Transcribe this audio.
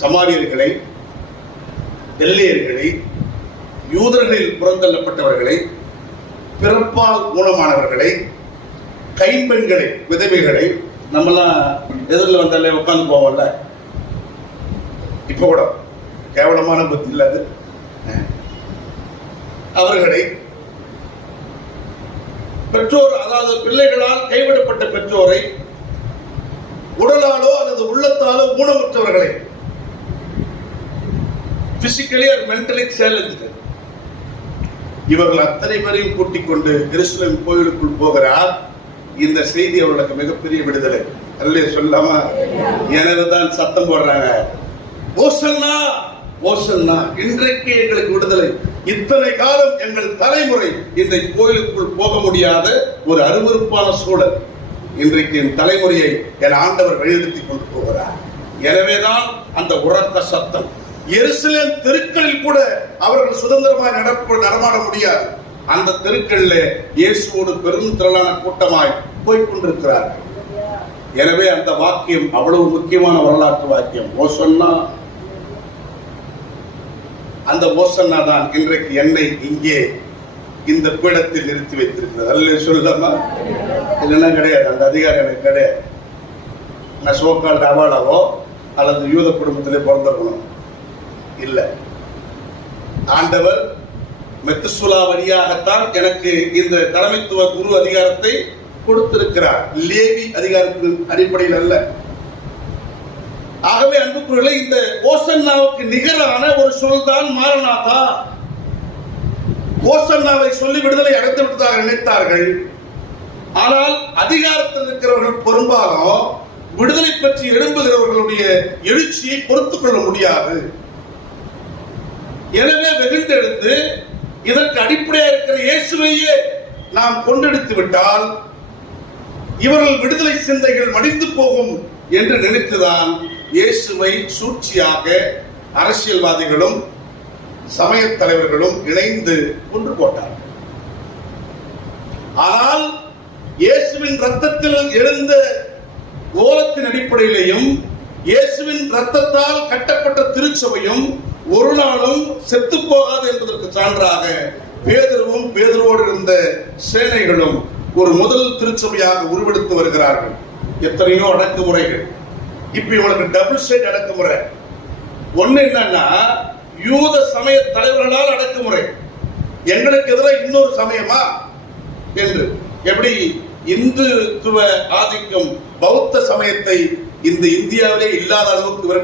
சமாரியர்களை வெள்ளையர்களை யூதர்களில் புறந்தள்ளப்பட்டவர்களை பிறப்பால் ஊனமானவர்களை கைம்பெண்களை விதவைகளை நம்மலாம் எதிரில் வந்தாலே உட்காந்து போவோம்ல? இப்போ கூட. கேவலமான புத்தி இல்லாது அவர்களை பெற்றோர் அதாவது பிள்ளைகளால் கைவிடப்பட்ட பெற்றோரை உடலாலோ அல்லது உள்ளத்தாலோ ஊனமுற்றவர்களை பிசிக்கலி ஆர் மென்டலி சேலஞ்சு இவர்கள் அத்தனை பேரையும் கூட்டிக் கொண்டு எருசலேம் கோயிலுக்குள் போகிறார். இந்த செய்தி அவர்களுக்கு மிகப்பெரிய விடுதலை. அல்லே சொல்லாம? எனவேதான் சத்தம் போடுறாங்க. ஓசன்னா ஓசன்னா இன்றைக்கு எங்களுக்கு விடுதலை. இத்தனை காலம் எங்கள் தலைமுறை இந்த கோயிலுக்குள் போக முடியாத ஒரு அருவருப்பான சூழல். இன்றைக்கு என் தலைமுறையை என் ஆண்டவர் வழிநடத்தி கொண்டு போகிறார். எனவேதான் அந்த உறக்க சத்தம். எருசலேம் தெருக்களில் கூட அவர்கள் சுதந்திரமாய் நடப்ப நடமாட முடியாது. அந்த தெருக்களில் இயேசுவோடு பெரும் திரளான கூட்டமாய் போய்கொண்டிருக்கிறார்கள் எனவே அந்த வாக்கியம் அவ்வளவு முக்கியமான வரலாற்று வாக்கியம். ஓ சொன்னா அந்த ஓசன்னா தான் இன்றைக்கு என்னை இங்கே இந்த பீடத்தில் நிறுத்தி வைத்திருக்கிறது. அல்ல சொல்லாமா இல்லைன்னா கிடையாது. அந்த அதிகாரம் எனக்கு கிடையாது. நான் சோக்கால் அவார்டாவோ அல்லது யூத குடும்பத்திலே பிறந்திருக்கணும். இல்லை. ஆண்டவர் மெத்துசுலா வழியாகத்தான் எனக்கு இந்த தலைமைத்துவ குரு அதிகாரத்தை கொடுத்திருக்கிறார். லேவி அதிகாரத்தின் அடிப்படையில் அல்ல. ஆகவே அன்புக்குரியவர்களே இந்த ஓசன்னாவுக்கு நிகரான ஒரு சொல் தான் மாரநாதா ஓசன்னாவை சொல்லி விடுதலை அடைந்து விட்டதாக நினைத்தார்கள். ஆனால் அதிகாரத்தில் இருக்கிறவர்கள் பெரும்பாலும் விடுதலை பற்றி எழும்புகிறவர்களுடைய எழுச்சியை பொறுத்துக் கொள்ள முடியாது. எனவே வெகுண்டெழுந்து இதற்கு அடிப்படையாக இருக்கிற இயேசுவையே நாம் கொண்டெடுத்து விட்டால் இவர்கள் விடுதலை சிந்தைகள் மடிந்து போகும் என்று நினைத்துதான் இயேசுவை சூழ்ச்சியாக அரசியல்வாதிகளும் சமய தலைவர்களும் இணைந்து கொன்று போட்டார்கள். ஆனால் இயேசுவின் ரத்தத்தில் எழுந்த ஓலத்தின் அடிப்படையிலையும் இயேசுவின் ரத்தத்தால் கட்டப்பட்ட திருச்சபையும் ஒரு நாளும் செத்து போகாது என்பதற்கு சான்றாக பேதருவும் பேதரோடு இருந்த சேனைகளும் ஒரு முதல் திருச்சபையாக உருவெடுத்து வருகிறார்கள். எத்தனையோ அடக்குமுறைகள். இப்ப இவங்களுக்கு டபுள் ஸ்டேட் அடக்குமுறை. ஒண்ணு என்னன்னா யூத சமய தலைவர்களால் அடக்குமுறை. எங்களுக்கு எதிராக இன்னொரு சமயமா? என்று. எப்படி இந்துத்துவ ஆதிக்கம் பௌத்த சமயத்தை இந்த இந்தியாவிலே இல்லாத அளவுக்கு விரட்டி